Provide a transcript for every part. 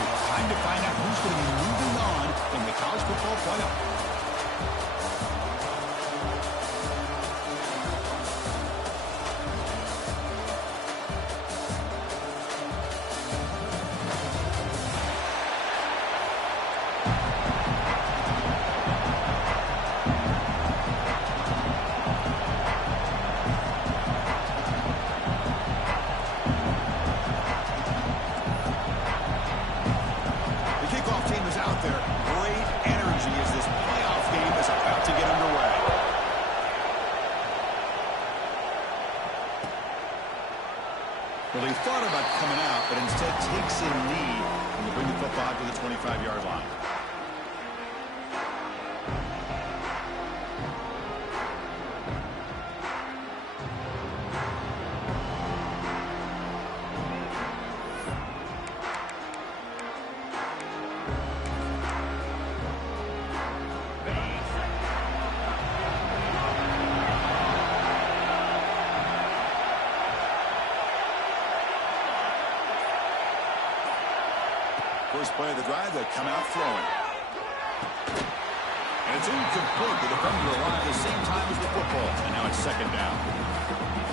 country. Time to find out who's going to be moving on in the college football playoff. Well, he thought about coming out, but instead takes a knee and to bring the football to the 25-yard line. First play of the drive, they come out throwing. And it's incomplete. The defender arrived at the same time as the football. And now it's second down.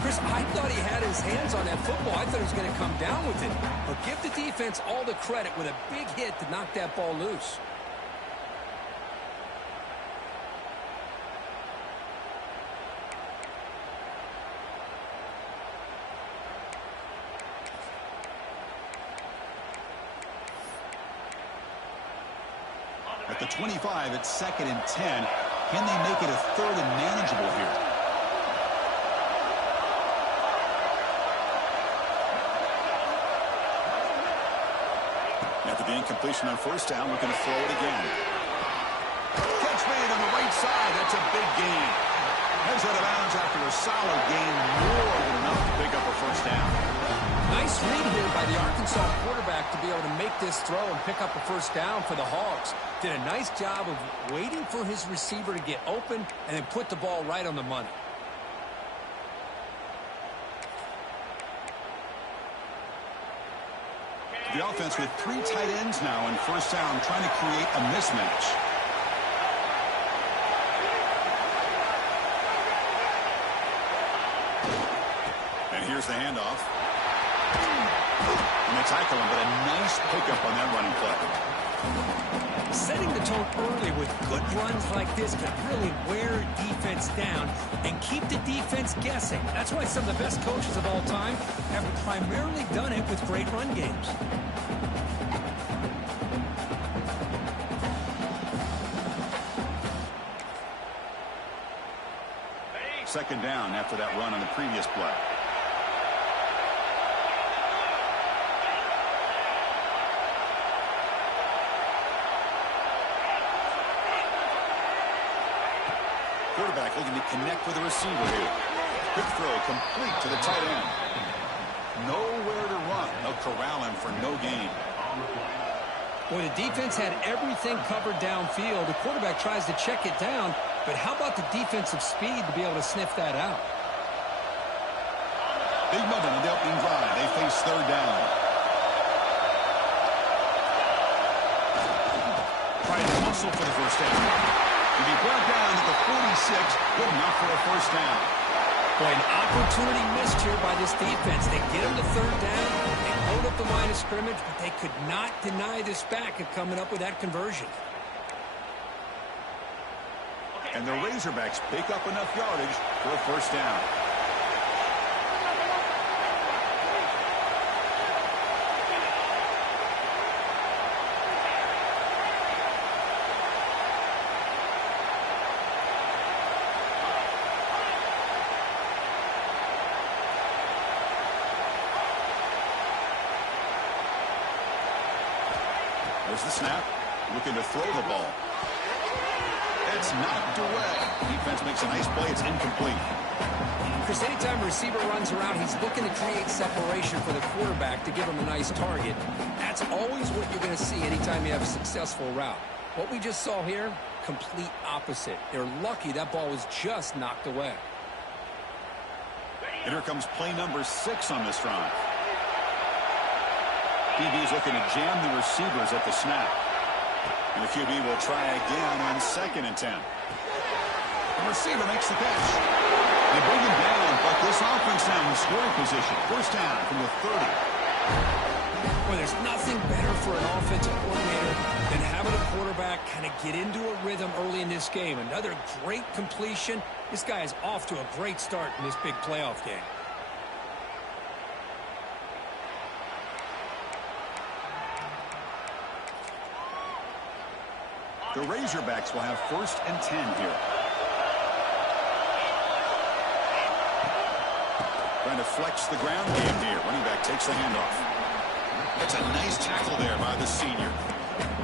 Chris, I thought he had his hands on that football. I thought he was going to come down with it. But give the defense all the credit with a big hit to knock that ball loose. At the 25, it's second and 10. Can they make it a third and manageable here? After the incompletion on first down, we're going to throw it again. Catch made on the right side. That's a big gain. Heads out of bounds after a solid gain. More than enough to pick up a first down. Nice read here by the Arkansas quarterback to be able to make this throw and pick up a first down for the Hogs. Did a nice job of waiting for his receiver to get open and then put the ball right on the money. The offense with three tight ends now on first down, trying to create a mismatch. And here's the handoff. And they tackle him, but a nice pickup on that running play. Setting the tone early with good runs like this can really wear defense down and keep the defense guessing. That's why some of the best coaches of all time have primarily done it with great run games. Second down after that run on the previous play. Quarterback looking to connect with the receiver here. Quick throw complete to the tight end. Nowhere to run. They'll corral him for no gain. Well, the defense had everything covered downfield. The quarterback tries to check it down, but how about the defensive speed to be able to sniff that out? Big moment in the opening drive. They face third down. Trying to hustle for the first down. To be brought down at the 46, good enough for a first down. Boy, an opportunity missed here by this defense. They get him to third down. They hold up the line of scrimmage, but they could not deny this back of coming up with that conversion. And the Razorbacks pick up enough yardage for a first down. There's the snap. Looking to throw the ball. It's knocked away. Defense makes a nice play. It's incomplete. Chris, anytime a receiver runs around, he's looking to create separation for the quarterback to give him a nice target. That's always what you're going to see anytime you have a successful route. What we just saw here, complete opposite. They're lucky that ball was just knocked away. And here comes play number 6 on this drive. DB's looking to jam the receivers at the snap. And the QB will try again on 2nd and 10. The receiver makes the catch. They bring him down, but this offense now in scoring position. First down from the 30. Well, there's nothing better for an offensive coordinator than having a quarterback kind of get into a rhythm early in this game. Another great completion. This guy is off to a great start in this big playoff game. The Razorbacks will have 1st and 10 here. Trying to flex the ground game here. Running back takes the handoff. That's a nice tackle there by the senior.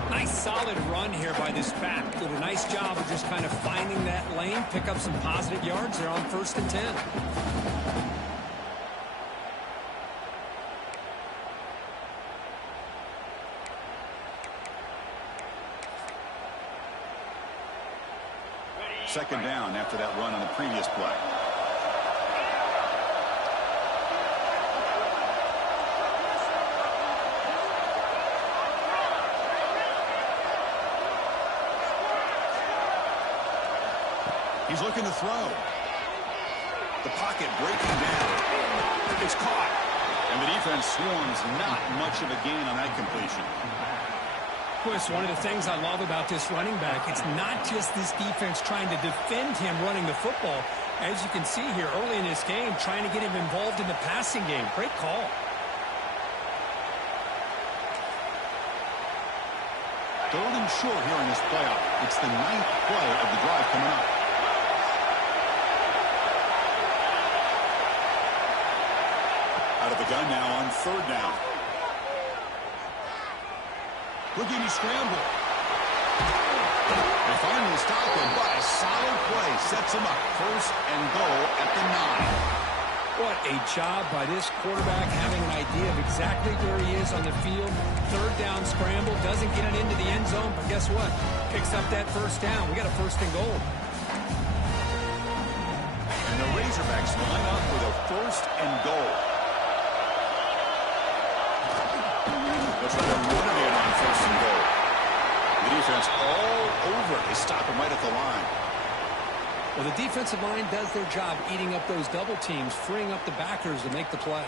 Nice solid run here by this back. Did a nice job of just kind of finding that lane, pick up some positive yards there on 1st and 10. Second down after that run on the previous play. He's looking to throw. The pocket breaking down. It's caught. And the defense swarms not much of a gain on that completion. Chris, one of the things I love about this running back, it's not just this defense trying to defend him running the football. As you can see here early in this game, trying to get him involved in the passing game. Great call. Third and short here in this playoff. It's the 9th play of the drive coming up. Out of the gun now on 3rd down. Looking to scramble. They finally stop him, but a solid play sets him up. 1st and goal at the 9. What a job by this quarterback, having an idea of exactly where he is on the field. 3rd down scramble, doesn't get it into the end zone, but guess what? Picks up that 1st down. We got a 1st and goal. And the Razorbacks line up with a 1st and goal. Let's try to run it in on 1st and goal. The defense all over it. They stop him right at the line. Well, the defensive line does their job eating up those double teams, freeing up the backers to make the play.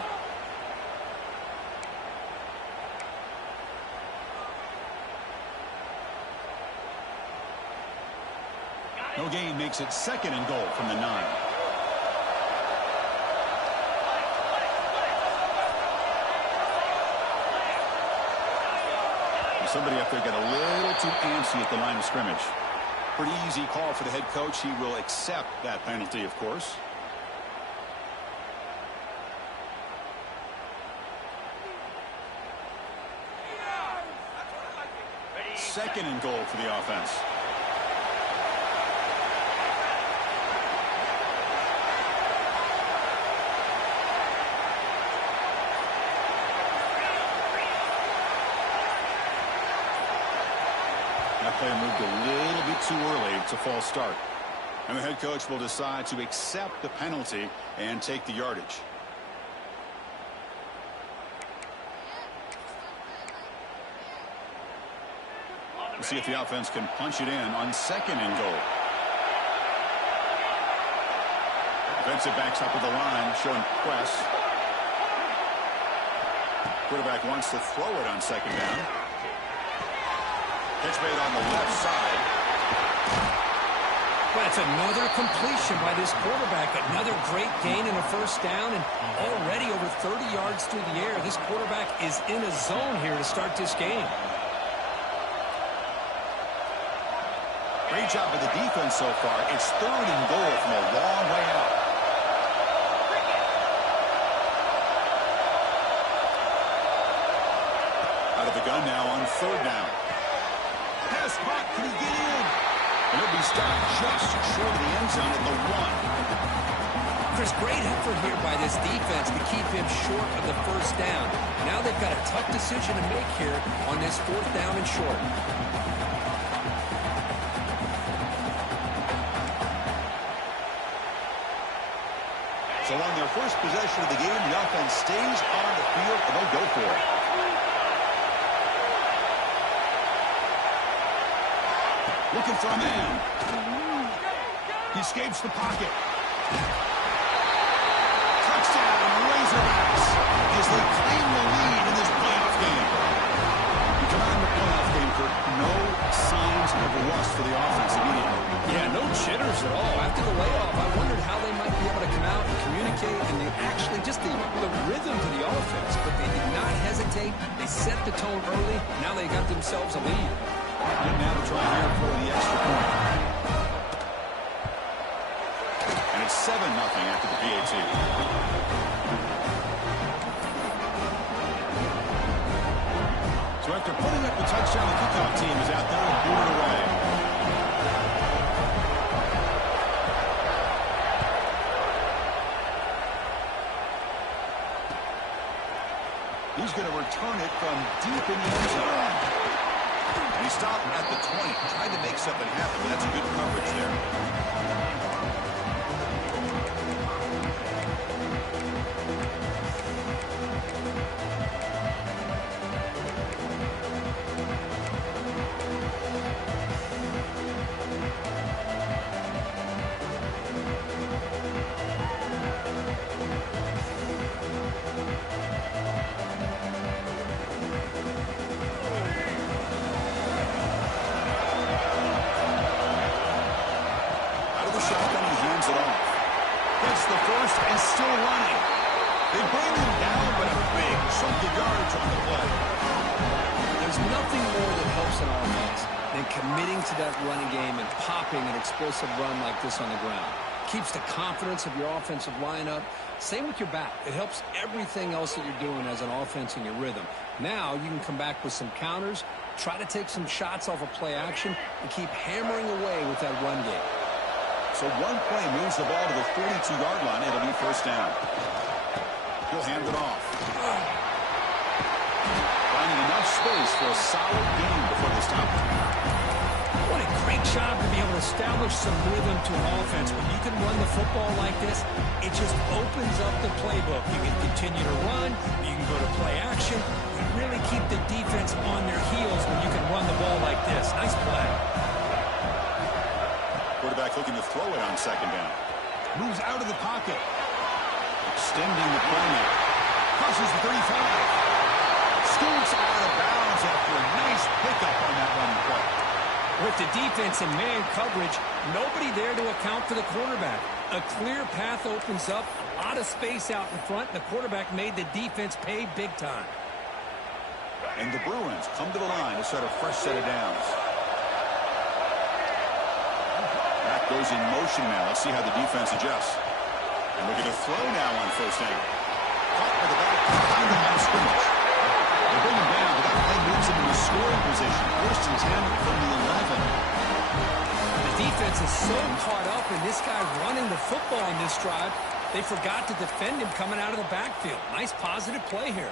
No gain makes it 2nd and goal from the 9. Somebody up there got a little too antsy at the line of scrimmage. Pretty easy call for the head coach. He will accept that penalty, of course. Second and goal for the offense. That play moved a little bit too early. It's a false start. And the head coach will decide to accept the penalty and take the yardage. We'll see if the offense can punch it in on 2nd and goal. Defensive backs up at the line, showing press. Quarterback wants to throw it on 2nd down. Catch made on the left side. That's another completion by this quarterback. Another great gain and a 1st down, and already over 30 yards through the air. This quarterback is in a zone here to start this game. Great job by the defense so far. It's 3rd and goal from a long way out. Out of the gun now on 3rd down. Pass caught. Can he get in? And he'll be stopped just short of the end zone at the 1. Chris, great effort here by this defense to keep him short of the 1st down. Now they've got a tough decision to make here on this 4th down and short. So on their first possession of the game, the offense stays on the field and they'll go for it. Looking for a man. He escapes the pocket. Touchdown, Razorbacks, as they claim the lead in this playoff game. You come out in the playoff game, Kurt, no signs of rust for the offense immediately. Yeah, no jitters at all. After the layoff, I wondered how they might be able to come out and communicate and actually just the rhythm to the offense. But they did not hesitate. They set the tone early. Now they got themselves a lead. And now to try here for the extra point. And it's 7-0 after the PAT. So after putting up the touchdown, the kickoff team is out there and booted away. He's going to return it from deep in the end zone. And he stopped at the 20, trying to make something happen, but that's a good coverage there. The first and still running. They bring him down, but a big chunk of yards on the play. There's nothing more that helps an offense than committing to that running game and popping an explosive run like this on the ground. Keeps the confidence of your offensive lineup. Same with your back. It helps everything else that you're doing as an offense in your rhythm. Now you can come back with some counters, try to take some shots off of play action, and keep hammering away with that run game. So one play moves the ball to the 42-yard line. It'll be first down. He'll hand it off. Finding enough space for a solid gain before they stop it. What a great job to be able to establish some rhythm to an offense. When you can run the football like this, it just opens up the playbook. You can continue to run. You can go to play action. You really keep the defense on their heels when you can run the ball like this. Nice play. Quarterback looking to throw it on second down. Moves out of the pocket. Extending the play now. Crosses the 35. Scoots out of bounds after a nice pickup on that running play. With the defense in man coverage, nobody there to account for the quarterback. A clear path opens up, a lot of space out in front. The quarterback made the defense pay big time. And the Bruins come to the line to start a fresh set of downs. Goes in motion now. Let's see how the defense adjusts. And look at a throw now on first down. Caught by the back behind the line of scrimmage. They bring him down, but that play moves him into scoring position. First and 10 from the 11. The defense is so caught up in this guy running the football in this drive, they forgot to defend him coming out of the backfield. Nice positive play here.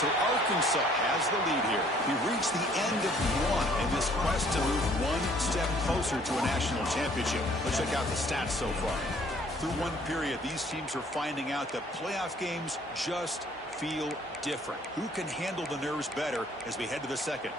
So Arkansas has the lead here. We've reached the end of one in this quest to move one step closer to a national championship. Let's check out the stats so far. Through one period, these teams are finding out that playoff games just feel different. Who can handle the nerves better as we head to the second?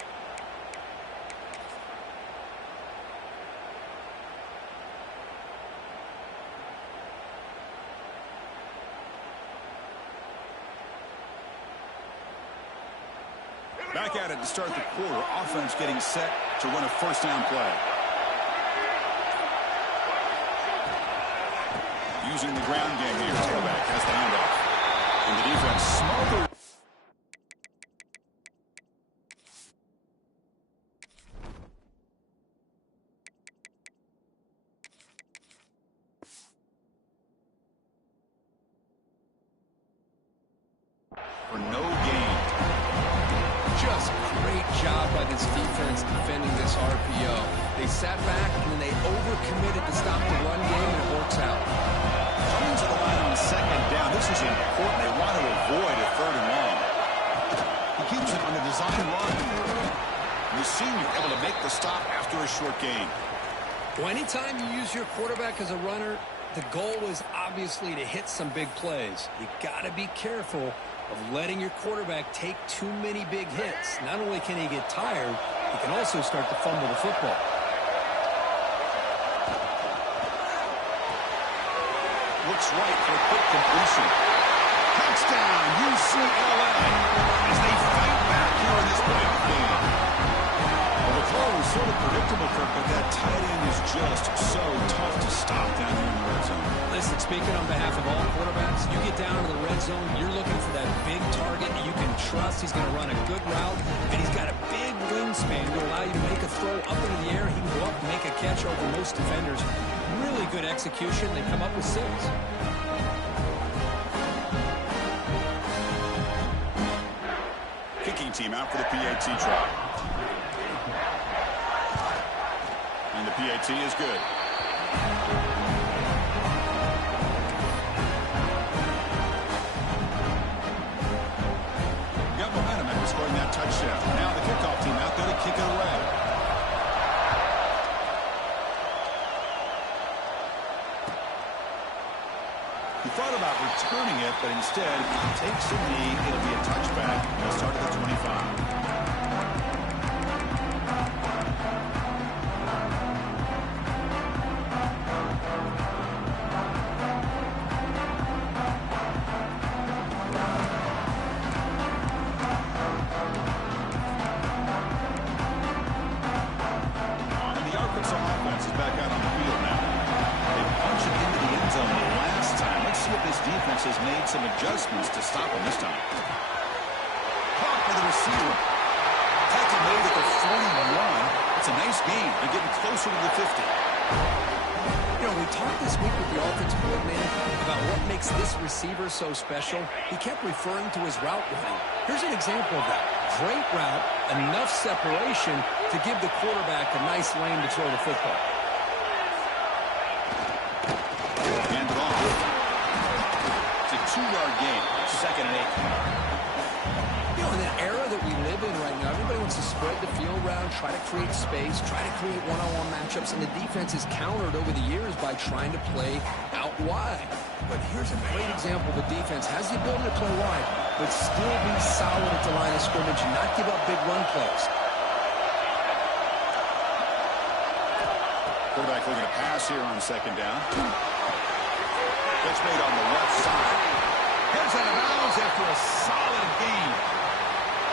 Back at it to start the quarter. Offense getting set to run a first down play. Using the ground game here. Tailback has the handoff. And the defense smothered. For no gain. Just great job by this defense defending this RPO. They sat back and then they overcommitted to stop the run game, and it works out. Coming to the line on second important. They want to avoid a 3rd and long. He keeps it on the design run. The senior able to make the stop after a short gain. Well, anytime you use your quarterback as a runner, the goal is obviously to hit some big plays. You got to be careful of letting your quarterback take too many big hits. Not only can he get tired, he can also start to fumble the football. Looks right for a quick completion. Touchdown, UCLA, as they fight back here in this big game. Well, the throw was sort of predictable, Kirk, but that tight end is just so tough to stop down here in the red zone. Listen, speaking on behalf of all quarterbacks, you get down to the red zone, you're looking for that big target that you can trust. He's going to run a good route, and he's got a big wingspan to allow you to make a throw up into the air. He can go up and make a catch over most defenders. Really good execution. They come up with 6. Kicking team out for the PAT try. And the PAT is good. Got momentum after scoring that touchdown. Now the kickoff team out there to kick it away. He thought about returning it, but instead he takes a knee. It'll be a touchback. He'll start at the 25. And the Arkansas offense is back out on the field now. They punch it into the end zone the last time. Let's see if this defense has made some adjustments to stop him this time. Caught by the receiver. Tackle made at the 41. It's a nice gain. They're getting closer to the 50. You know, we talked this week with the offensive coordinator about what makes this receiver so special. He kept referring to his route running. Here's an example of that. Great route, enough separation to give the quarterback a nice lane to throw the football. Hand it off. It's a 2-yard gain. 2nd and 8. You know, in the era that we live in right now, everybody wants to spread the field around, try to create space, try to create one-on-one matchups, and the defense is countered over the years by trying to play out wide. But here's a great example. The defense has the ability to play wide, but still be solid at the line of scrimmage and not give up big run plays. Quarterback looking to pass here on 2nd down. Catch made on the left side. Here's out of bounds after a solid gain.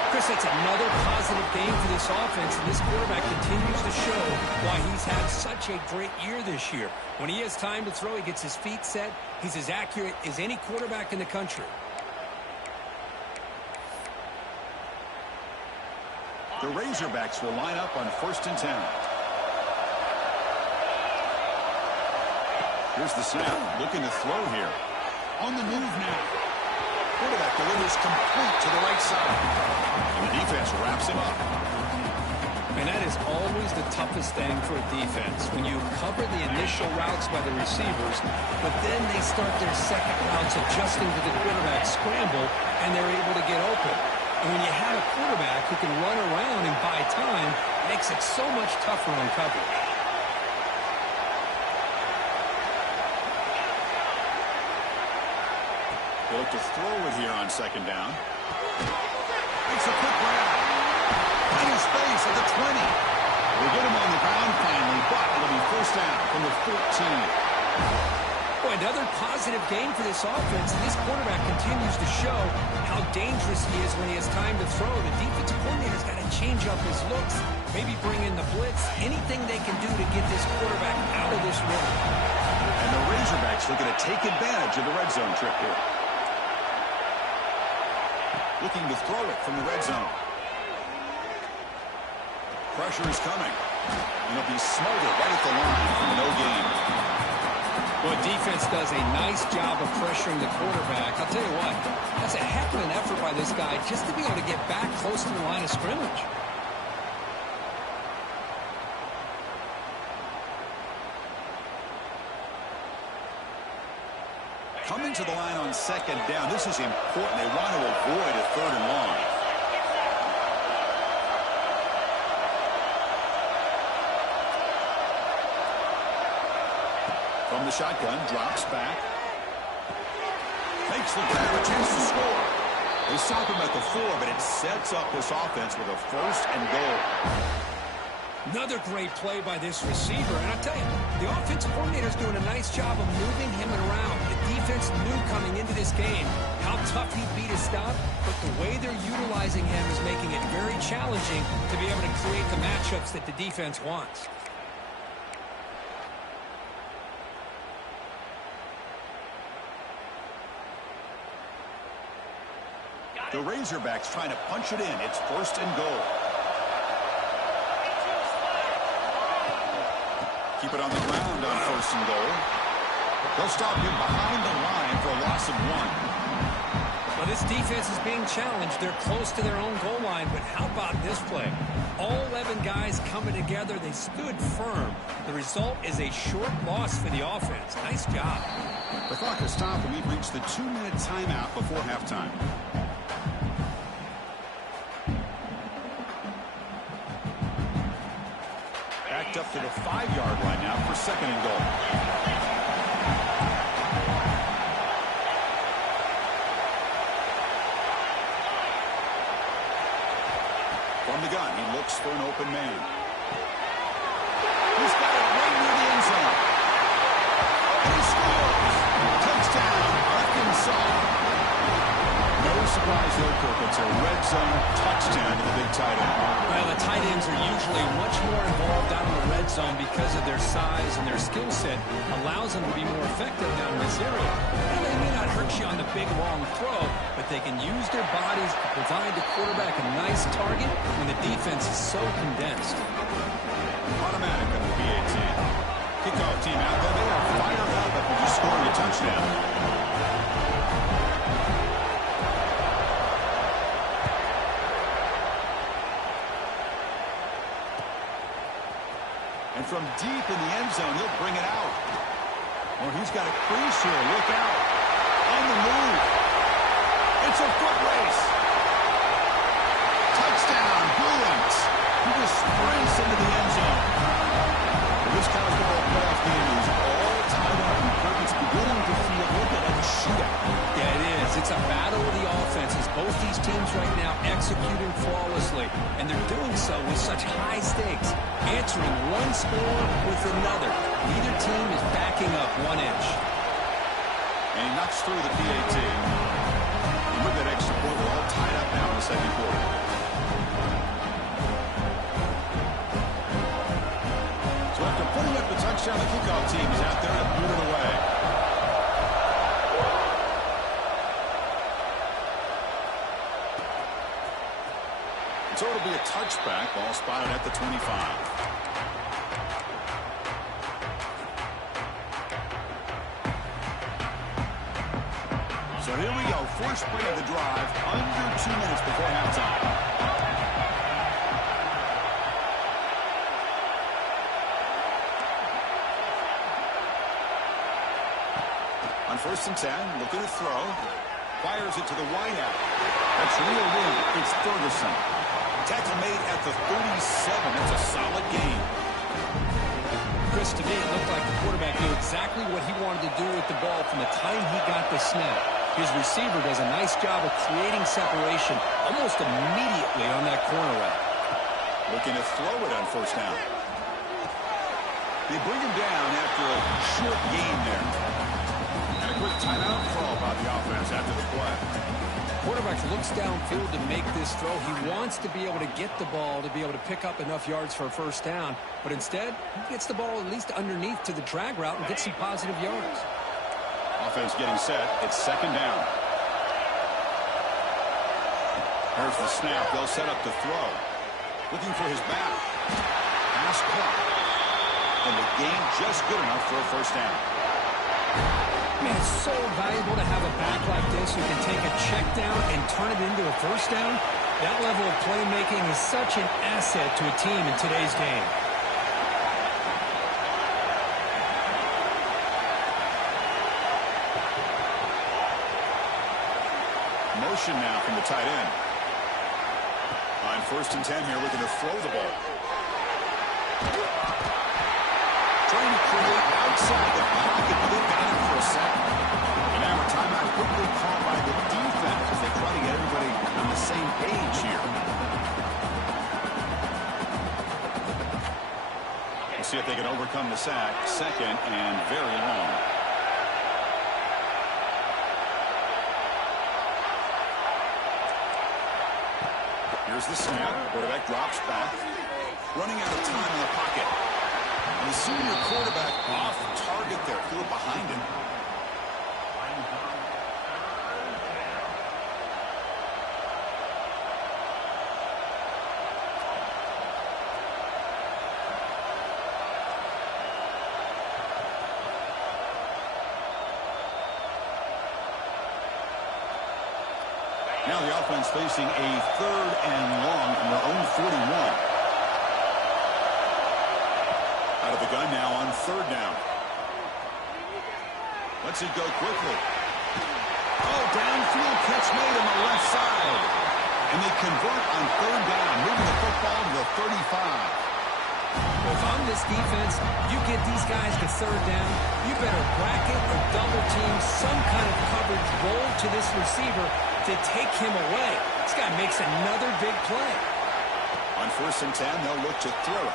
Chris, that's another positive game for this offense, and this quarterback continues to show why he's had such a great year this year. When he has time to throw, he gets his feet set. He's as accurate as any quarterback in the country. The Razorbacks will line up on 1st and 10. Here's the snap. Looking to throw here. On the move now. Quarterback delivers complete to the right side. And the defense wraps him up. And that is always the toughest thing for a defense. When you cover the initial routes by the receivers, but then they start their second routes adjusting to the quarterback scramble, and they're able to get open. And when you have a quarterback who can run around and buy time, it makes it so much tougher on coverage. They look to throw it here on 2nd down. It's a quick grab. Plenty of space at the 20. They get him on the ground finally, but it'll be 1st down from the 14. Boy, another positive game for this offense. This quarterback continues to show how dangerous he is when he has time to throw. The defensive coordinator's got to change up his looks, maybe bring in the blitz, anything they can do to get this quarterback out of this rhythm. And the Razorbacks looking to take advantage of the red zone trip here. Looking to throw it from the red zone. Pressure is coming. And he'll be smothered right at the line for no gain. Well, defense does a nice job of pressuring the quarterback. I'll tell you what, that's a heck of an effort by this guy just to be able to get back close to the line of scrimmage. Coming to the line on second down. This is important. They want to avoid a 3rd and long. From the shotgun, drops back. Makes the grab, a chance to score. They stop him at the 4, but it sets up this offense with a 1st and goal. Another great play by this receiver. And I'll tell you, the offensive coordinator's doing a nice job of moving him around. The defense knew coming into this game how tough he'd be to stop, but the way they're utilizing him is making it very challenging to be able to create the matchups that the defense wants. The Razorbacks trying to punch it in. It's 1st and goal. Keep it on the ground on 1st and goal. They'll stop him behind the line for a loss of 1. Well, this defense is being challenged. They're close to their own goal line, but how about this play? All 11 guys coming together. They stood firm. The result is a short loss for the offense. Nice job. The clock has stopped, and we've reached the 2-minute timeout before halftime. Up to the 5-yard line now for 2nd and goal. From the gun, he looks for an open man. He's got it right near the end zone. And he scores. Touchdown, Arkansas. No surprise there, Kirk. It's a red zone touchdown to the big tight end. Well, the tight ends are usually much more involved down in the red zone because of their size and their skill set allows them to be more effective down in this area. And they may not hurt you on the big, long throw, but they can use their bodies to provide the quarterback a nice target when the defense is so condensed. Automatic on the PAT. Kickoff team out there. They are fired up after just scoring a touchdown. And from deep in the end zone, he'll bring it out. Oh, he's got a crease here. Look out. On the move. It's a foot race. Touchdown, Bruins. He just sprints into the end zone. This college football playoff game is all tied up. It's beginning to feel a little bit like a shootout. Yeah, it is. It's a battle of the offenses. Both these teams right now executing flawlessly, and they're doing so with such high stakes, answering one score with another. Neither team is backing up 1 inch. And he knocks through the PAT. And with that extra point, we're all tied up now in the 2nd quarter. So after putting up the touchdown, the kickoff team is out there to boot it away. So it'll be a touchback, ball spotted at the 25. So here we go, first play of the drive, under 2 minutes before halftime. On 1st and 10, looking to throw, fires it to the wideout. That's reeled in. It's Ferguson. Tackle made at the 37. That's a solid gain. Chris, to me, it looked like the quarterback knew exactly what he wanted to do with the ball from the time he got the snap. His receiver does a nice job of creating separation almost immediately on that corner route. Looking to throw it on 1st down. They bring him down after a short gain there. And a quick timeout call by the offense after the play. Quarterback looks downfield to make this throw. He wants to be able to get the ball to be able to pick up enough yards for a 1st down. But instead, he gets the ball at least underneath to the drag route and gets some positive yards. Offense getting set. It's 2nd down. Here's the snap. They'll set up the throw. Looking for his back. Pass caught. And the gain just good enough for a 1st down. Man, it's so valuable to have a back like this who can take a check down and turn it into a 1st down. That level of playmaking is such an asset to a team in today's game. motion now from the tight end. On 1st and 10 here, looking to throw the ball. Trying to create outside the pocket, but they got it for a second. And now a timeout quickly called by the defense as they try to get everybody on the same page here. We'll see if they can overcome the sack. 2nd and very long. Here's the snap. Quarterback drops back. Running out of time in the pocket. And the senior quarterback off target there. Threw it behind him. Now the offense facing a 3rd and long from their own 41. Out of the gun now on 3rd down. Lets it go quickly. Oh, downfield catch made on the left side. And they convert on 3rd down, moving the football to the 35. If I'm this defense, you get these guys to 3rd down, you better bracket or double team some kind of coverage roll to this receiver to take him away. This guy makes another big play. On 1st and 10, they'll look to throw it.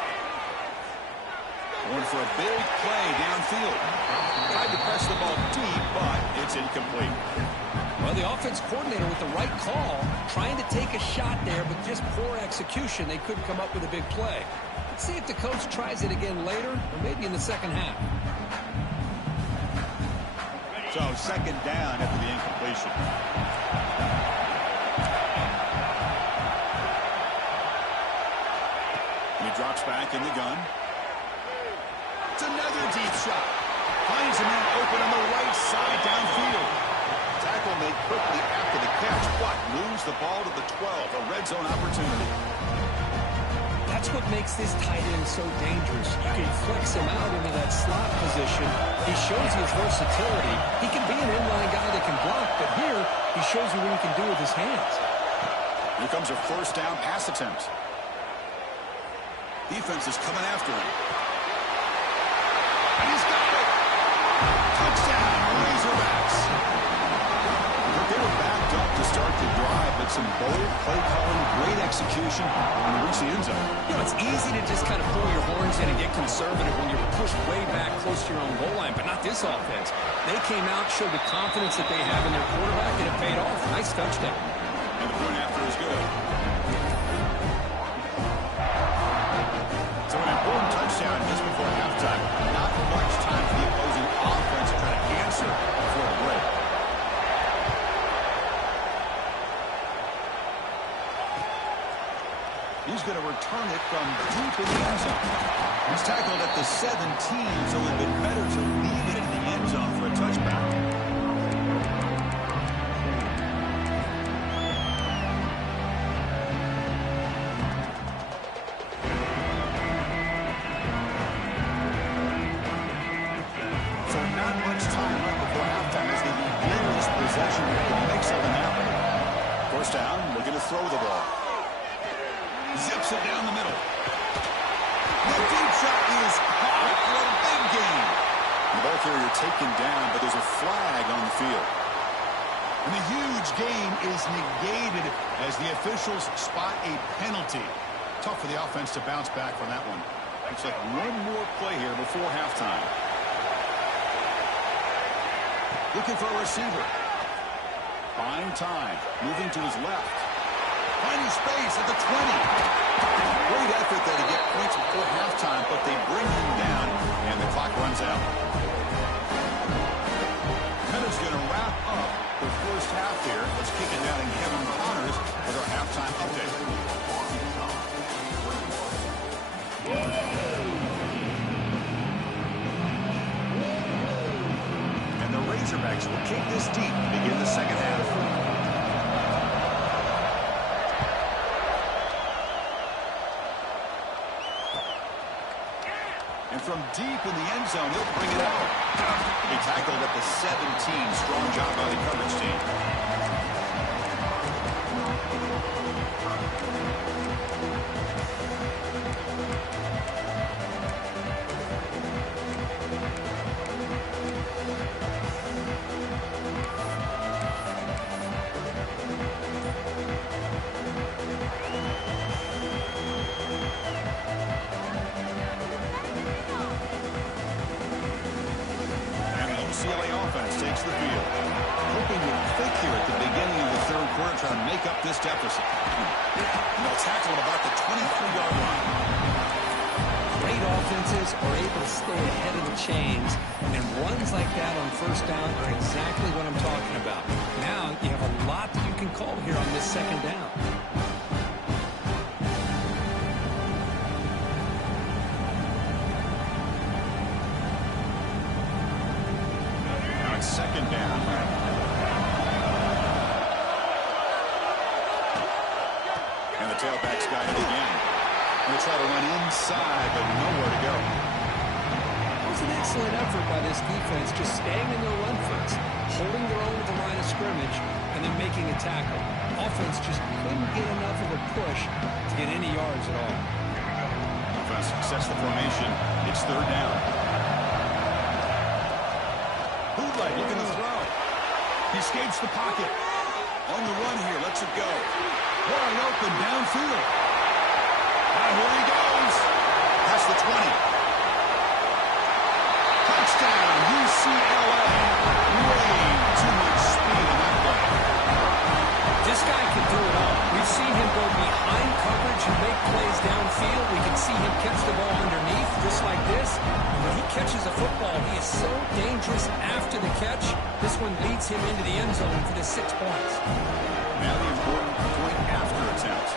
Going for a big play downfield. Tried to press the ball deep, but it's incomplete. Well, the offense coordinator with the right call, trying to take a shot there, but just poor execution. They couldn't come up with a big play. Let's see if the coach tries it again later, or maybe in the 2nd half. So 2nd down after the incompletion. And he drops back in the gun. It's another deep shot. Finds a man open on the right side downfield. Tackle made quickly after the catch, but lose the ball to the 12. A red zone opportunity. That's what makes this tight end so dangerous. You can flex him out into that slot position. He shows you his versatility. He can be an inline guy that can block, but here he shows you what he can do with his hands. Here comes a 1st down pass attempt. Defense is coming after him. And he's got it. Touchdown, Razorbacks. But they were backed up to start the drive, but some bold play calling, great execution, and reach the end zone. You know, it's easy to just kind of pull your horns in and get conservative when you're pushed way back close to your own goal line, but not this offense. They came out, showed the confidence that they have in their quarterback, and it paid off. Nice touchdown. And the point after is good. So an important touchdown just before halftime. Not much time for the opposing offense to try to answer before the break. He's going to return it from deep in the end zone. He's tackled at the 17, so it would have been better to leave it in the end zone for a touchback. So not much time left before halftime as they begin this possession with the mix of an out. 1st down, looking to throw the ball. Zips it down the middle. The deep shot is caught for a big gain. The ball carrier taken down, but there's a flag on the field. And the huge gain is negated as the officials spot a penalty. Tough for the offense to bounce back from that one. Looks like one more play here before halftime. Looking for a receiver. Buying time. Moving to his left. Finding space at the 20. Great effort there to get points before halftime, but they bring him down, and the clock runs out. That is going to wrap up the 1st half here. Let's kick it down to Kevin Connors with our halftime update. And the Razorbacks will kick this deep to begin the 2nd half. And from deep in the end zone, they'll bring it out. He tackled at the 17. Strong job by the coverage team. offense takes the field. Hoping to click here at the beginning of the third quarter, trying to make up this deficit. And they'll tackle at about the 23-yard line. Great offenses are able to stay ahead of the chains, and runs like that on first down are exactly what I'm talking about. Now you have a lot that you can call here on this second down. Now it's second down. And the tailback's got it again. Going to try to run inside, but nowhere to go. It was an excellent effort by this defense, just staying in their run fits, holding their own at the line of scrimmage, and then making a tackle. Offense just couldn't get enough of a push to get any yards at all. Offense sets the formation. It's third down. Bootleg looking to throw. He escapes the pocket. On the run here, lets it go. Wide open downfield. Here he goes. That's the 20. Touchdown, UCLA. Way too much speed in that play. This guy can do it all. We've seen him go behind coverage and make plays downfield. We can see him catch the ball underneath, just like this. When he catches a football, he is so dangerous after the catch. This one leads him into the end zone for the 6 points. Now the important point after attempt.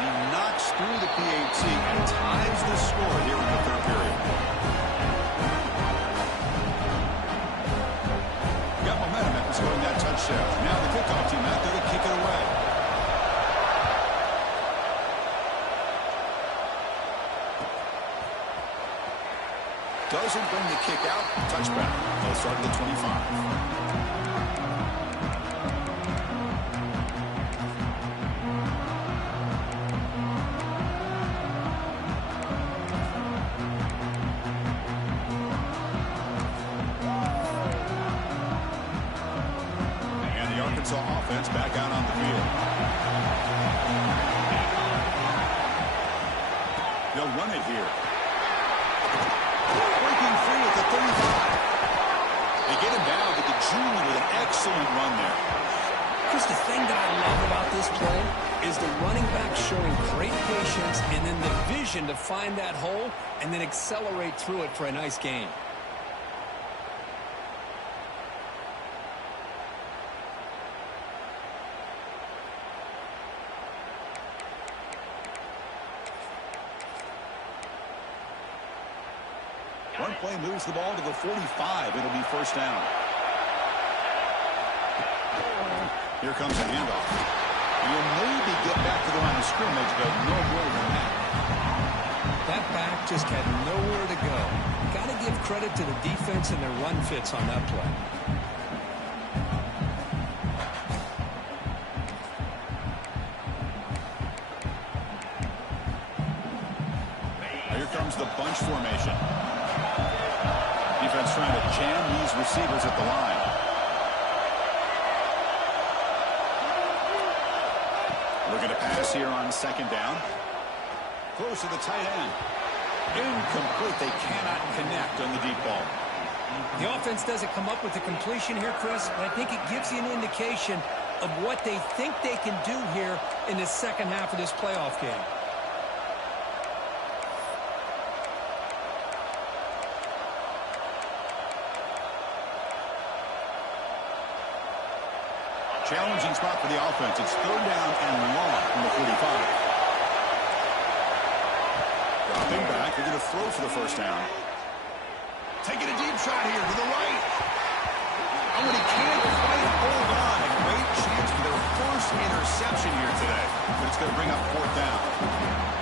He knocks through the PAT and ties the score here in the third period. Got momentum after scoring that touchdown. Now the kickoff team out there to kick it away. Doesn't bring the kick out. Touchback. They'll start at the 25. Arkansas offense back out on the field. They'll run it here. Breaking free at the 35. They get him down to the junior with an excellent run there. Chris, the thing that I love about this play is the running back showing great patience and then the vision to find that hole and then accelerate through it for a nice gain. One play moves the ball to the 45. It'll be first down. Here comes a handoff. You'll maybe get back to the line of scrimmage, but no more than that. That back just had nowhere to go. Got to give credit to the defense and their run fits on that play. Here comes the bunch formation. Defense trying to jam these receivers at the line. Looking to pass here on second down. Close to the tight end. Incomplete. They cannot connect on the deep ball. The offense doesn't come up with the completion here, Chris, but I think it gives you an indication of what they think they can do here in the second half of this playoff game. Challenging spot for the offense. It's third down and long from the 45. Dropping back. They're going to throw for the first down. Taking a deep shot here to the right. Oh, and he can't quite hold on. A great chance for their first interception here today. But it's going to bring up fourth down.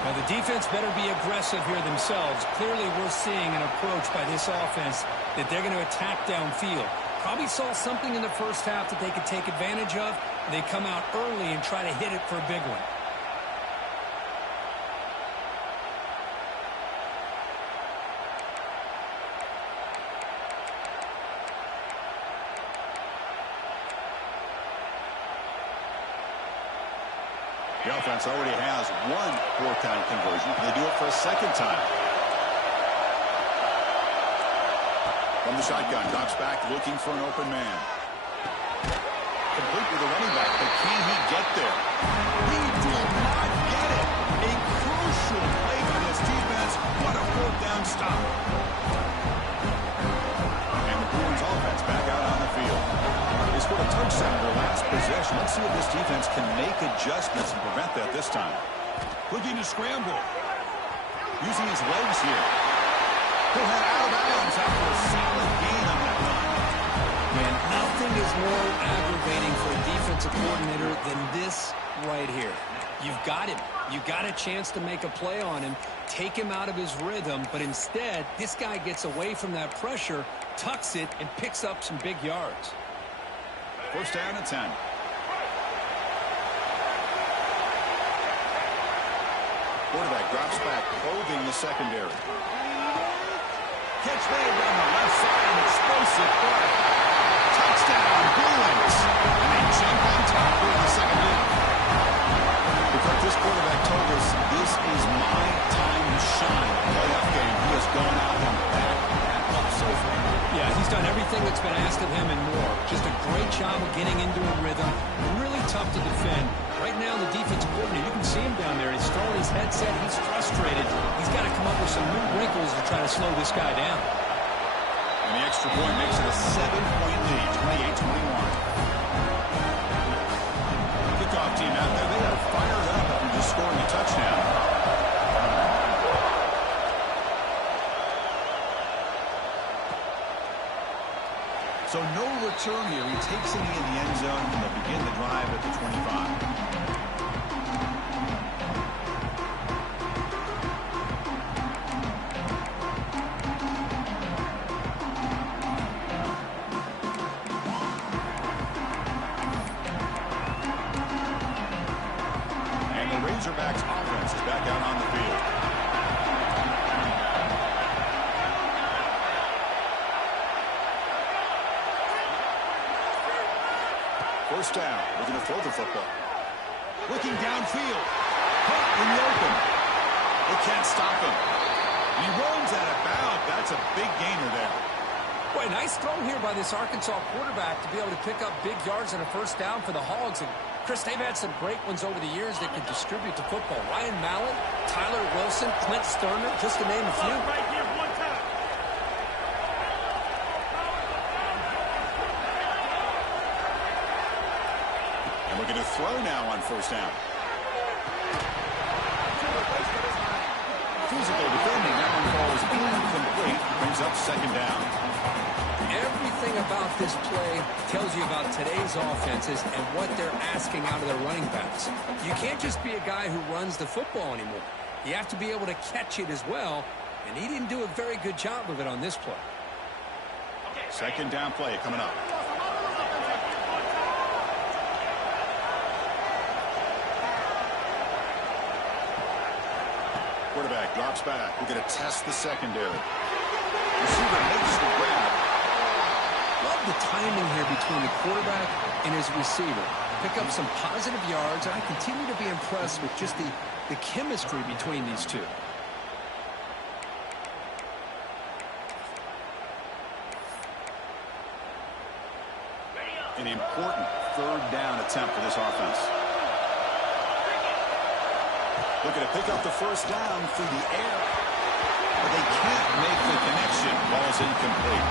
Well, the defense better be aggressive here themselves. Clearly, we're seeing an approach by this offense that they're going to attack downfield. Probably saw something in the first half that they could take advantage of. They come out early and try to hit it for a big one. The offense already has one fourth-down conversion. Can they do it for a second time? From the shotgun, drops back looking for an open man. Complete with the running back, but can he get there? He did not get it. A crucial play by this defense. What a fourth down stop. And the Bruins offense back out on the field. They scored a touchdown in their last possession. Let's see if this defense can make adjustments and prevent that this time. Looking to scramble. Using his legs here. He'll head out of bounds after a solid gain on that run. Man, nothing is more aggravating for a defensive coordinator than this right here. You've got him. You've got a chance to make a play on him, take him out of his rhythm, but instead, this guy gets away from that pressure, tucks it, and picks up some big yards. First down at 10. Quarterback drops back, probing the secondary. Catch made down the left side, an explosive play. Touchdown, Bruins. And they jump on top here in the second half. Because this quarterback told us, this is my time to shine. Playoff game, he has gone out and back that up so far. Yeah, he's done everything that's been asked of him and more. Just a great job of getting into a rhythm. Really tough to defend. Right now, the defensive coordinator, you can see him down there. He's throwing his headset. He's frustrated. He's got to come up with some new wrinkles to try to slow this guy down. And the extra point makes it a 7-point lead, 28-21. Kickoff team out there, they are fired up after just scoring a touchdown. So no return here. He takes it in the end zone, and they'll begin the drive at the 25. Razorbacks offense is back out on the field. First down, looking to throw the football. Looking downfield. Caught in the open. They can't stop him. He runs out of bounds. That's a big gainer there. Boy, nice throw here by this Arkansas quarterback to be able to pick up big yards and a first down for the Hogs. And Chris, they've had some great ones over the years that can distribute the football. Ryan Mallett, Tyler Wilson, Clint Sterner, just to name a few. And we're going to throw now on first down. Physical defending. That one falls incomplete. Brings up second down. Everything about this play tells you about today's offenses and what they're asking out of their running backs. You can't just be a guy who runs the football anymore. You have to be able to catch it as well, and he didn't do a very good job of it on this play. Second down play coming up. Quarterback drops back. We're going to test the secondary. Receiver makes the grab. Love the timing here between the quarterback and his receiver. Pick up some positive yards, and I continue to be impressed with just the chemistry between these two. An important third down attempt for this offense. Looking to pick up the first down through the air. But they can't make the connection. Ball's incomplete.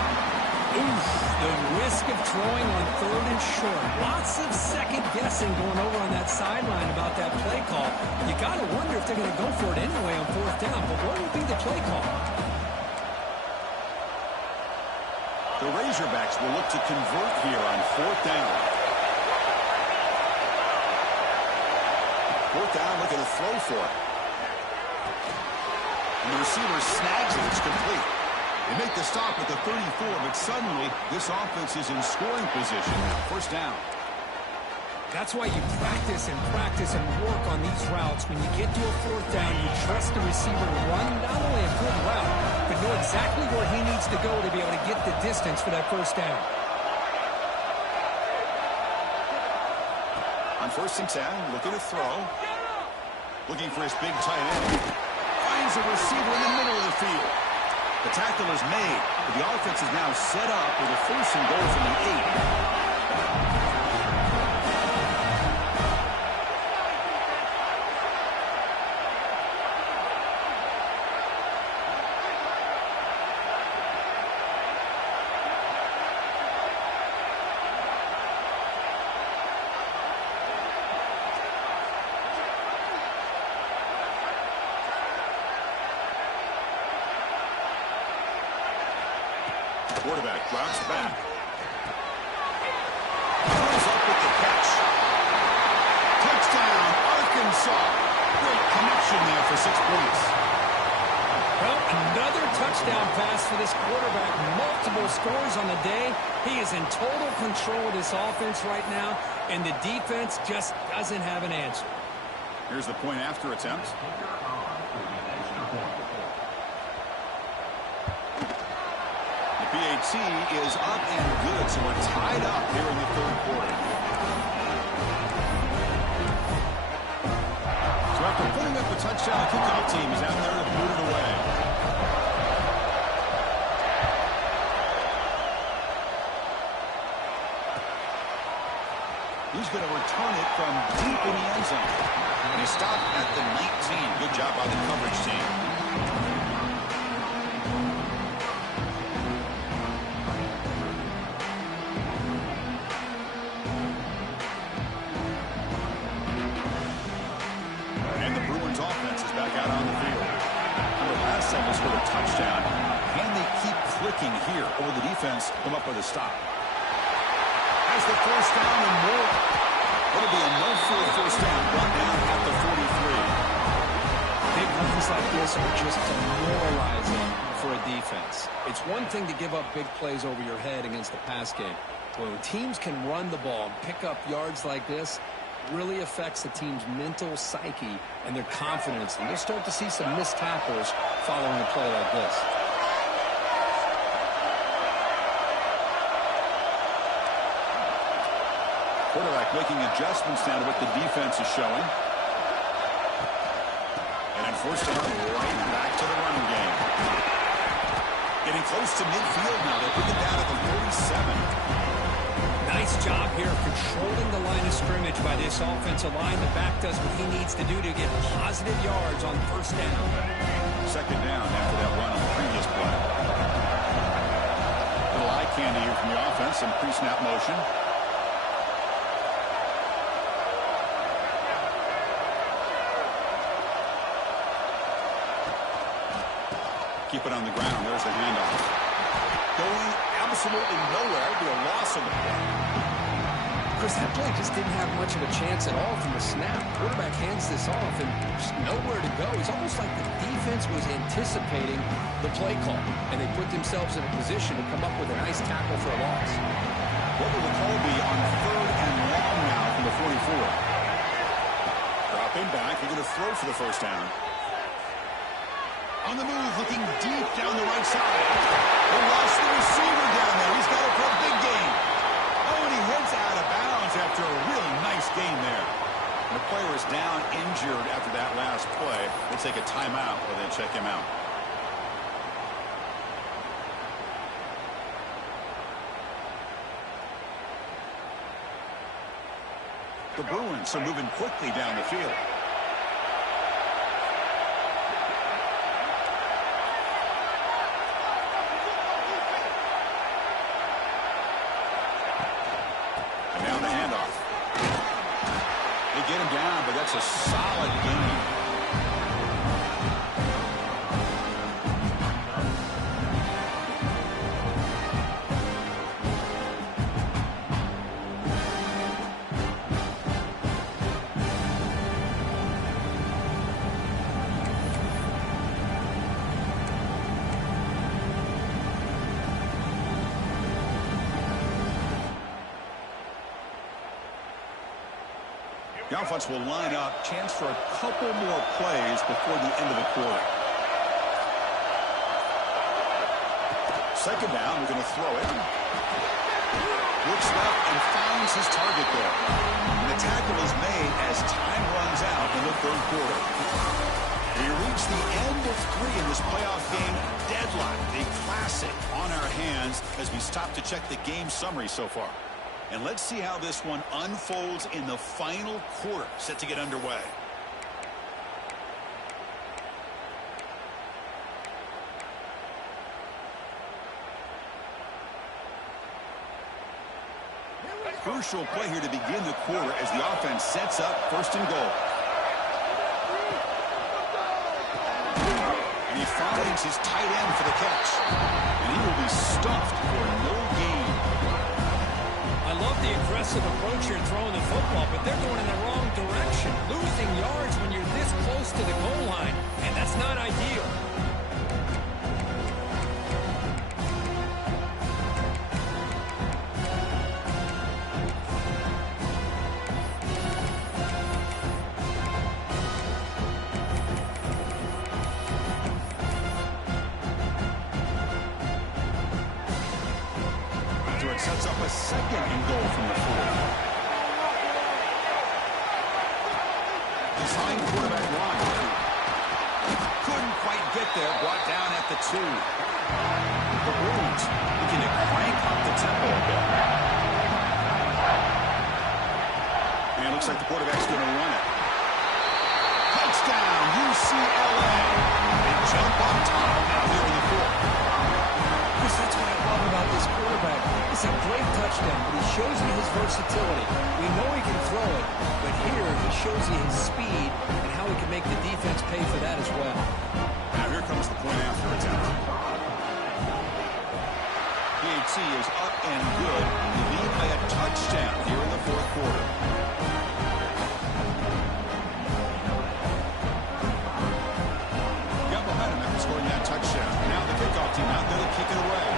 Oof, the risk of throwing on third and short. Lots of second guessing going over on that sideline about that play call. You got to wonder if they're going to go for it anyway on fourth down. But what will be the play call? The Razorbacks will look to convert here on fourth down. Fourth down, looking to throw for it. And the receiver snags it. It's complete. They make the stop at the 34, but suddenly this offense is in scoring position now. First down. That's why you practice and work on these routes. When you get to a fourth down, you trust the receiver to run not only a good route, but know exactly where he needs to go to be able to get the distance for that first down. On first and 10, looking to throw. Looking for his big tight end. Finds a receiver in the middle of the field. The tackle is made, but the offense is now set up with a 1st and goal from the 8. Quarterback drops back. Throws up with the catch. Touchdown, Arkansas. Great connection there for 6 points. Well, another touchdown pass for this quarterback. Multiple scores on the day. He is in total control of this offense right now, and the defense just doesn't have an answer. Here's the point after attempt. PAT is up and good, so we're tied up here in the 3rd quarter. So after putting up a touchdown, the kickoff team is out there to boot it away. He's going to return it from deep in the end zone. And he stopped at the 19. Good job by the coverage team. For the touchdown. Can they keep clicking here, or the defense come up with a stop? Has the 1st down and more. It'll be a no-full 1st down, brought down at the 43. Big runs like this are just demoralizing for a defense. It's one thing to give up big plays over your head against the pass game. When teams can run the ball and pick up yards like this, really affects the team's mental psyche and their confidence. And you'll start to see some missed tackles following a play like this. Quarterback making adjustments now to what the defense is showing. And 1st down, right back to the running game. Getting close to midfield now. They put it down at the 47. Nice job here controlling the line of scrimmage by this offensive line. The back does what he needs to do to get positive yards on 1st down. 2nd down after that run on the previous play. Little eye candy here from the offense. Some pre-snap motion. Keep it on the ground. There's the handoff. Going absolutely nowhere. It'll be a loss of the play. Chris, that play just didn't have much of a chance at all from the snap. Quarterback hands this off and just nowhere to go. It's almost like the defense was anticipating the play call, and they put themselves in a position to come up with a nice tackle for a loss. What will the call be on 3rd and long now from the 44? Dropping back. They're going to throw for the 1st down. On the move, looking deep down the right side. They lost the receiver down there. He's got it for a big gain. Oh, and he heads out of bounds after a really nice gain there. And the player is down injured after that last play. We'll take a timeout while they check him out. The Bruins are moving quickly down the field. Get him down, but that's a solid gain. The offense will line up, chance for a couple more plays before the end of the quarter. 2nd down, we're going to throw it. Looks left and finds his target there. And the tackle is made as time runs out in the 3rd quarter. We reach the end of 3 in this playoff game. Deadlock, a classic on our hands as we stop to check the game summary so far. And let's see how this one unfolds in the final quarter, set to get underway. Crucial play here to begin the quarter as the offense sets up 1st and goal. And he finds his tight end for the catch. And he will be stuffed for no gain. I love the aggressive approach here throwing the football, but they're going in the wrong direction. Losing yards when you're this close to the goal line, and that's not ideal. Sets up a 2nd and goal from the 4. Behind quarterback line. Couldn't quite get there. Brought down at the 2. The Bruins looking to crank up the tempo a bit. And it looks like the quarterback's going to run it. Touchdown, UCLA. They jump on top now here in the 4th. That's what I love about this quarterback. It's a great touchdown, but he shows you his versatility. We know he can throw it, but here he shows you his speed and how he can make the defense pay for that as well. Now here comes the point after attempt. PAT is up and good. The lead by a touchdown here in the 4th quarter. Got behind him after scoring that touchdown. Now the kickoff team out there to kick it away.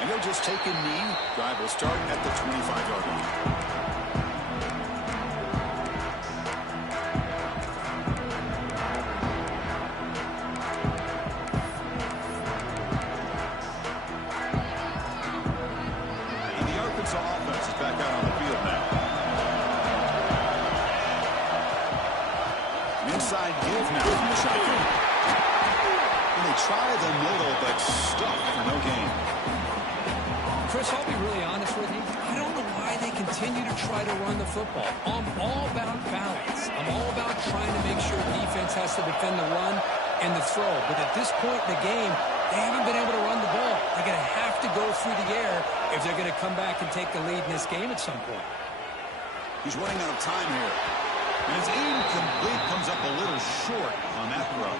And they'll just take a knee. Drive will start at the 25-yard line. And the Arkansas offense is back out on the field now. An inside give now from the shotgun. And they try the middle, but stuck for no gain. Chris, I'll be really honest with you. I don't know why they continue to try to run the football. I'm all about balance. I'm all about trying to make sure defense has to defend the run and the throw. But at this point in the game, they haven't been able to run the ball. They're going to have to go through the air if they're going to come back and take the lead in this game at some point. He's running out of time here. And his incomplete comes up a little short on that throw.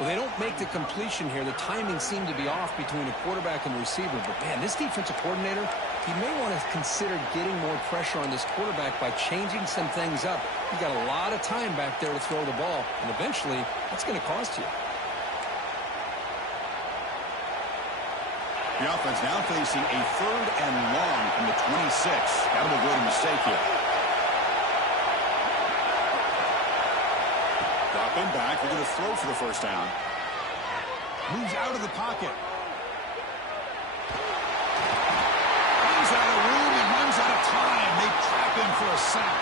Well, they don't make the completion here. The timing seemed to be off between the quarterback and the receiver. But, man, this defensive coordinator, he may want to consider getting more pressure on this quarterback by changing some things up. He's got a lot of time back there to throw the ball, and eventually that's going to cost you. The offense now facing a 3rd and long from the 26. That'll avoid a mistake here. Dropping back, we're going to throw for the 1st down. Moves out of the pocket. Runs out of room and runs out of time. They trap him for a sack.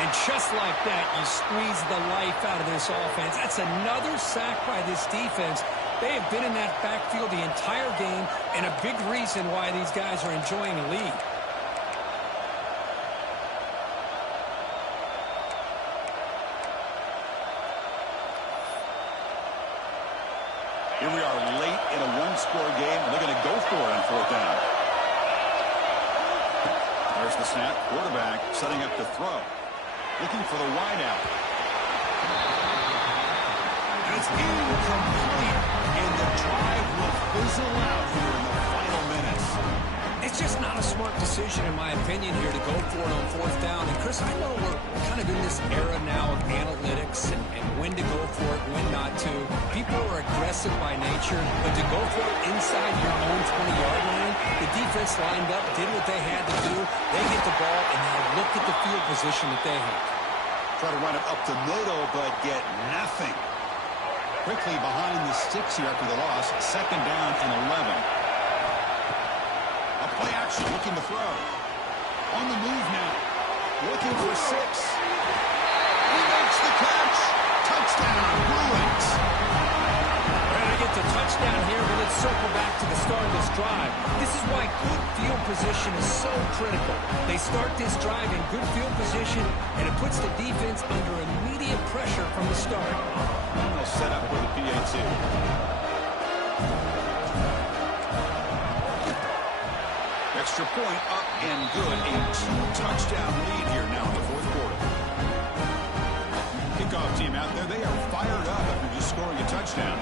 And just like that, you squeeze the life out of this offense. That's another sack by this defense. They have been in that backfield the entire game, and a big reason why these guys are enjoying the lead. Here we are late in a 1-score game, and they're going to go for it on 4th down. There's the snap. Quarterback setting up to throw. Looking for the wideout. And it's incomplete. And the drive will fizzle out here in the final minutes. It's just not a smart decision, in my opinion, here to go for it on 4th down. And, Chris, I know we're kind of in this era now of analytics and when to go for it, when not to. People are aggressive by nature, but to go for it inside your own 20-yard line, the defense lined up, did what they had to do. They get the ball, and now look at the field position that they have. Try to run it up the middle, but get nothing. Quickly behind the sticks here after the loss. 2nd down and 11. A play action looking to throw. On the move now. Looking for 6. He makes the catch. Touchdown, Bruins. We're going to get the touchdown here, but let's circle back to the start of this drive. This is why good field position is so critical. They start this drive in good field position, and it puts the defense under immediate pressure from the start. And they'll set up with a PAT. Extra point up and good. A 2-touchdown lead here now in the fourth quarter. Kickoff team out there, they are fired up after just scoring a touchdown.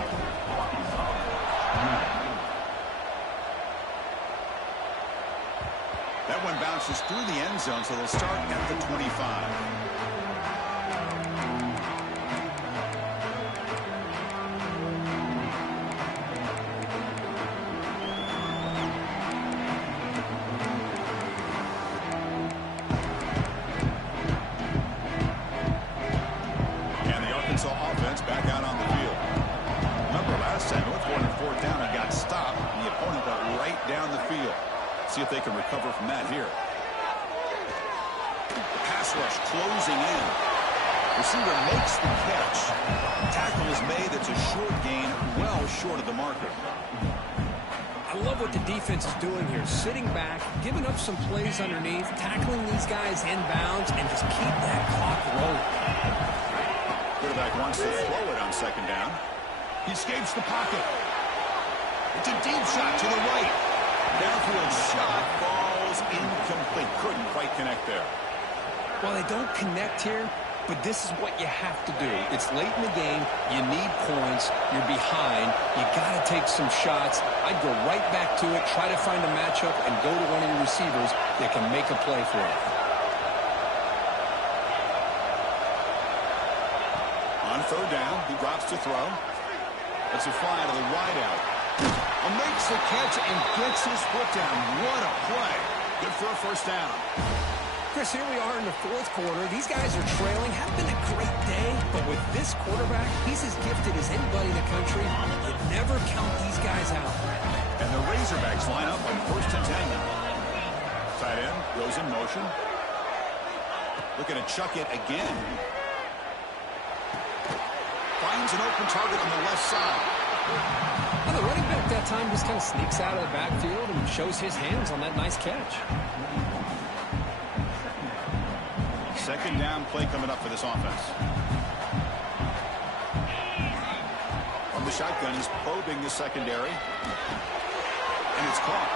That one bounces through the end zone, so they'll start at the 25. Offense back out on the field. Remember last time, North won on 4th down and got stopped, and the opponent got right down the field. See if they can recover from that here. The pass rush closing in. Receiver makes the catch. Tackle is made. That's a short gain, well short of the marker. I love what the defense is doing here. Sitting back, giving up some plays underneath, tackling these guys inbounds, and just keep that clock rolling. Quarterback wants to throw it on 2nd down. He escapes the pocket. It's a deep shot to the right. Downfield shot falls incomplete. Couldn't quite connect there. Well, they don't connect here, but this is what you have to do. It's late in the game. You need points. You're behind. You got to take some shots. I'd go right back to it, try to find a matchup, and go to one of your receivers that can make a play for you. On 3rd down, he drops to throw. That's a fly to the wide out. Makes the catch and gets his foot down. What a play. Good for a 1st down. Chris, here we are in the 4th quarter. These guys are trailing. Have been a great day, but with this quarterback, he's as gifted as anybody in the country. You never count these guys out. And the Razorbacks line up on 1st and 10 now. Tight end goes in motion. Looking to chuck it again. Finds an open target on the left side. Well, the running back that time just kind of sneaks out of the backfield and shows his hands on that nice catch. 2nd down play coming up for this offense. From the shotgun, he's probing the secondary. And it's caught.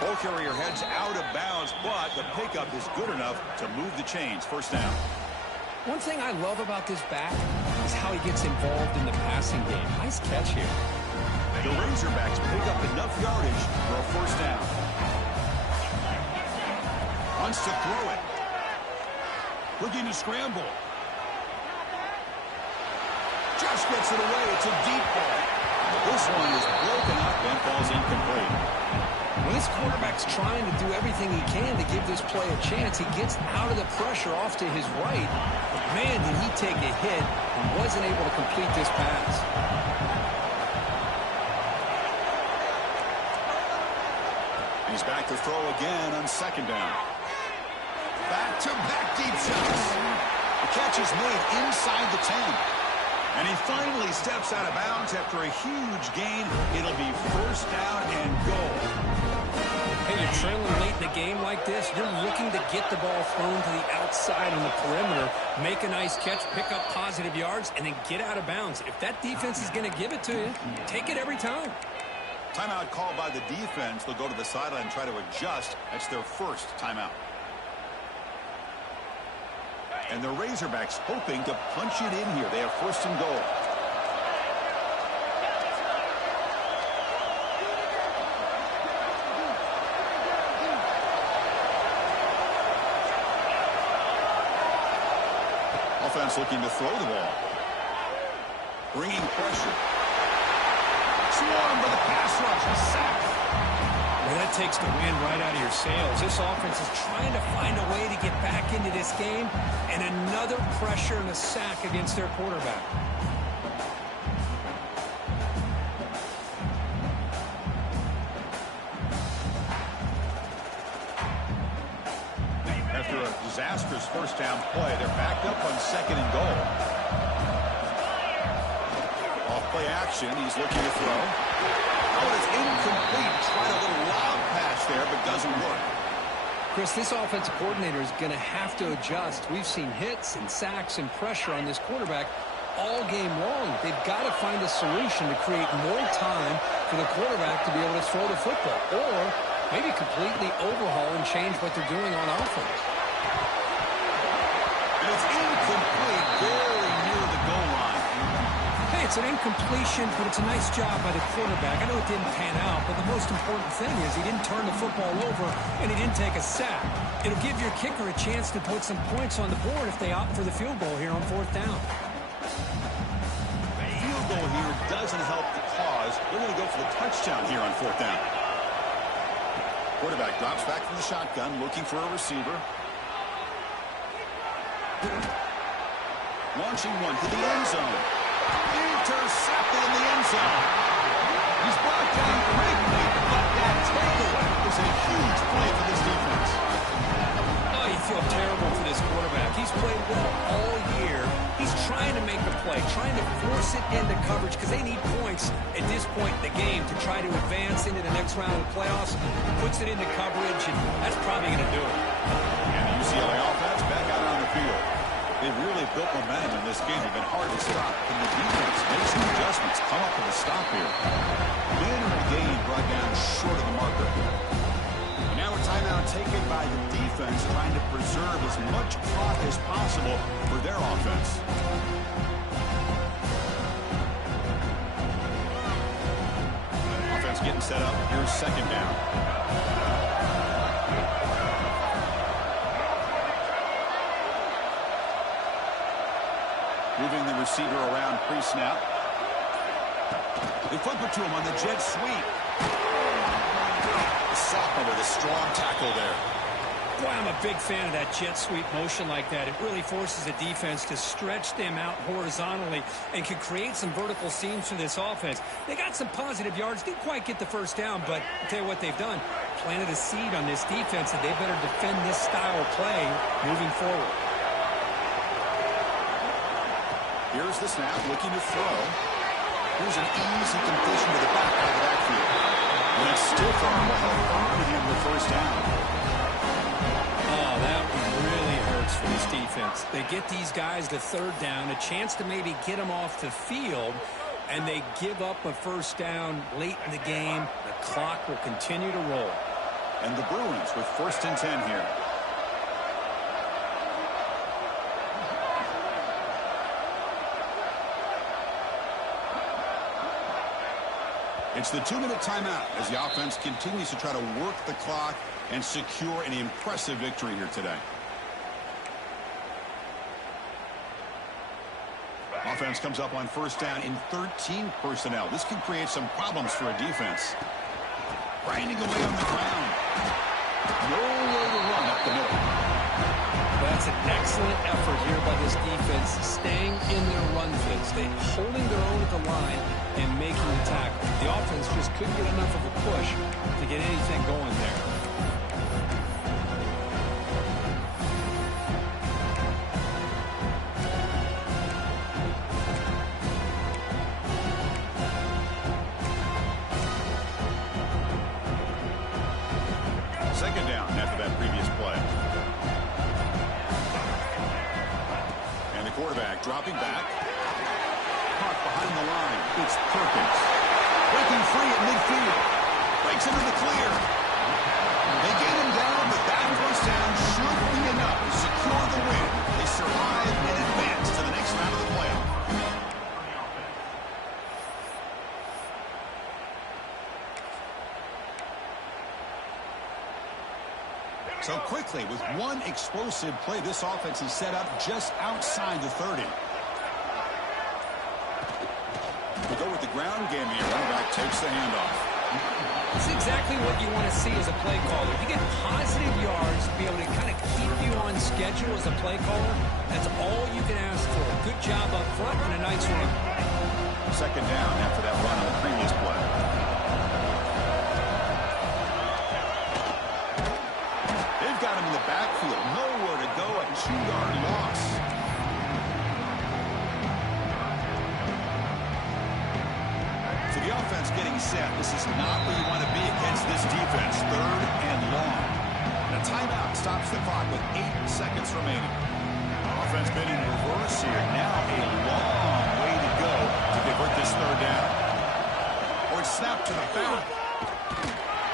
Ball carrier heads out of bounds, but the pickup is good enough to move the chains. 1st down. One thing I love about this back is how he gets involved in the passing game. Nice catch here. The Razorbacks pick up enough yardage for a 1st down. Wants to throw it. Looking to scramble. Just gets it away. It's a deep ball. This one is broken up and falls incomplete. When this quarterback's trying to do everything he can to give this play a chance, he gets out of the pressure off to his right. But man, did he take a hit and wasn't able to complete this pass. He's back to throw again on 2nd down. Back-to-back deep shots. The catch is made inside the 10. And he finally steps out of bounds after a huge gain. It'll be 1st down and goal. Hey, you're trailing late in the game like this. You're looking to get the ball thrown to the outside on the perimeter, make a nice catch, pick up positive yards, and then get out of bounds. If that defense is going to give it to you, take it every time. Timeout called by the defense. They'll go to the sideline and try to adjust. That's their 1st timeout. And the Razorbacks hoping to punch it in here. They have 1st and goal. Offense looking to throw the ball. Bringing pressure. Swarmed by the pass rush. A sack. Well, that takes the wind right out of your sails. This offense is trying to find a way to get back into this game, and another pressure and a sack against their quarterback. disastrous first down play. They're backed up on 2nd and goal. Off play action. He's looking to throw. Oh, it's incomplete. Tried a little lob pass there, but doesn't work. Chris, this offensive coordinator is going to have to adjust. We've seen hits and sacks and pressure on this quarterback all game long. They've got to find a solution to create more time for the quarterback to be able to throw the football, or maybe completely overhaul and change what they're doing on offense. And it's incomplete, very near the goal line. Hey, it's an incompletion, but it's a nice job by the quarterback. I know it didn't pan out, but the most important thing is he didn't turn the football over and he didn't take a sack. It'll give your kicker a chance to put some points on the board if they opt for the field goal here on 4th down. Goal here doesn't help the cause. They're going to go for the touchdown here on 4th down. Quarterback drops back from the shotgun, looking for a receiver. Launching one to the end zone. Intercepted in the end zone. He's brought down quickly, but that takeaway is a huge play for this defense. Oh, you feel terrible for this quarterback. He's played well all year. He's trying to make a play, trying to force it into coverage because they need points at this point in the game to try to advance into the next round of the playoffs. Puts it into coverage, and that's probably going to do it. And the UCLA offense back out on the field. They've really built momentum in this game. They've been hard to stop. And the defense makes some adjustments, come up with a stop here. Man in the game brought down short of the marker. And now a timeout taken by the defense, trying to preserve as much clock as possible for their offense. Offense getting set up. Here's 2nd down. Moving the receiver around pre-snap. They flip it to him on the jet sweep. The sophomore with a strong tackle there. Boy, I'm a big fan of that jet sweep motion like that. It really forces the defense to stretch them out horizontally and can create some vertical seams for this offense. They got some positive yards. Didn't quite get the first down, but I'll tell you what they've done. Planted a seed on this defense, and they better defend this style of play moving forward. Here's the snap, looking to throw. Here's an easy completion to the back out of the backfield. And it's still far away, earning him the first down. Oh, that really hurts for this defense. They get these guys to 3rd down, a chance to maybe get them off the field, and they give up a first down late in the game. The clock will continue to roll. And the Bruins with 1st and 10 here. It's the 2-minute timeout as the offense continues to try to work the clock and secure an impressive victory here today. Offense comes up on 1st down in 13 personnel. This can create some problems for a defense. Grinding away on the ground. Nowhere to run up the middle. That's an excellent effort here by this defense, staying in their run fits. They holding their own at the line and making the tackle. The offense just couldn't get enough of a push to get anything going there. Second down after that previous play. And the quarterback dropping back. Caught behind the line. It's Perkins. Breaking free at midfield. Breaks into the clear. They get him down, but that first down should be enough to secure the win. They survive and advance to the next round of the playoff. So quickly, with one explosive play, this offense is set up just outside the 30. We go with the ground game here. Running back takes the handoff. It's exactly what you want to see as a play caller. You get positive yards to be able to kind of keep you on schedule as a play caller. That's all you can ask for. Good job up front and a nice run. Second down after that run on the previous play. They've got him in the backfield. Nowhere to go, a 2-yard loss. So the offense getting set. This is not where you want to be against this defense. 3rd and long. And a timeout stops the clock with 8 seconds remaining. Offense been in reverse here. Now a long way to go to convert this 3rd down. Or it's snapped to the back.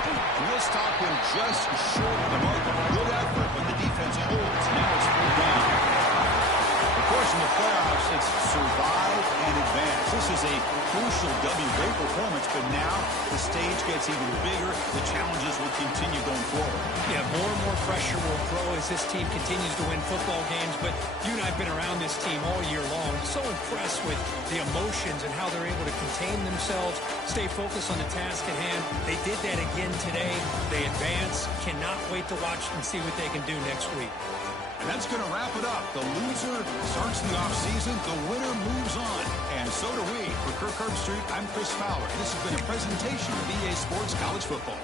And this top one just short of the mark. Good effort, but the defense holds. Now it's 4th down. Of course, in the playoffs, it's survive and advance. This is a crucial W. Great performance, but now the stage gets even bigger. The challenges will continue going forward. Yeah, more and more pressure will grow as this team continues to win football games. But you and I have been around this team all year long. So impressed with the emotions and how they're able to contain themselves, stay focused on the task at hand. They did that again today. They advance. Cannot wait to watch and see what they can do next week. And that's going to wrap it up. The loser starts the offseason. The winner moves on. And so do we. For Kirk Herbstreit, I'm Chris Fowler. This has been a presentation of EA Sports College Football.